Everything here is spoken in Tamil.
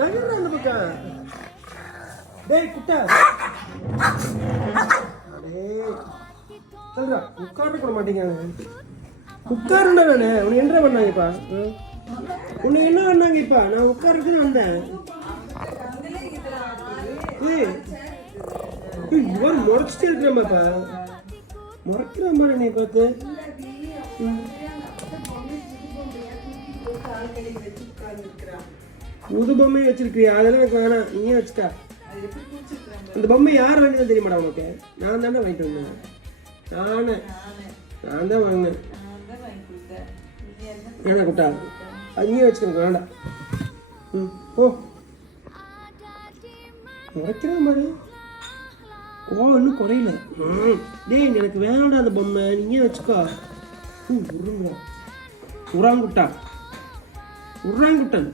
நகர்ற அந்த பக்கம். டேய் குட்டா. டேய். சொல்றா உட்கார கூட மாட்டேங்கிறாங்க. உட்காருண்டா நானு. உனக்கு என்ன பண்ணாங்கப்பா? உனக்கு என்ன பண்ணாங்கப்பா? நான் உட்கார்றதுக்கு வந்தேன். ஏய். இவன் முறைச்சிட்டே இருக்கிறாமாப்பா. முறைக்கிற மாதிரி நீ பார்த்து. புது பொம்மை வச்சிருக்கியா? அதெல்லாம் எனக்கு வேணாம். நீயே வச்சுக்கா. அந்த பொம்மை யார் வாங்கிதான் தெரியுமாடா உனக்கு? நான் தானே வாங்கிட்டு வந்தேன். நான் தான் வாங்கினேன். ஏன்னா குட்டா அது நீயே வச்சுக்கணும். வேண்டாம். போ முறைக்கிற மாதிரி. இன்னும் குறையில. டேய் எனக்கு வேணாடா அந்த பொம்மை. நீயே வச்சுக்கோ. உருங்குட்டா உராங்குட்டன்.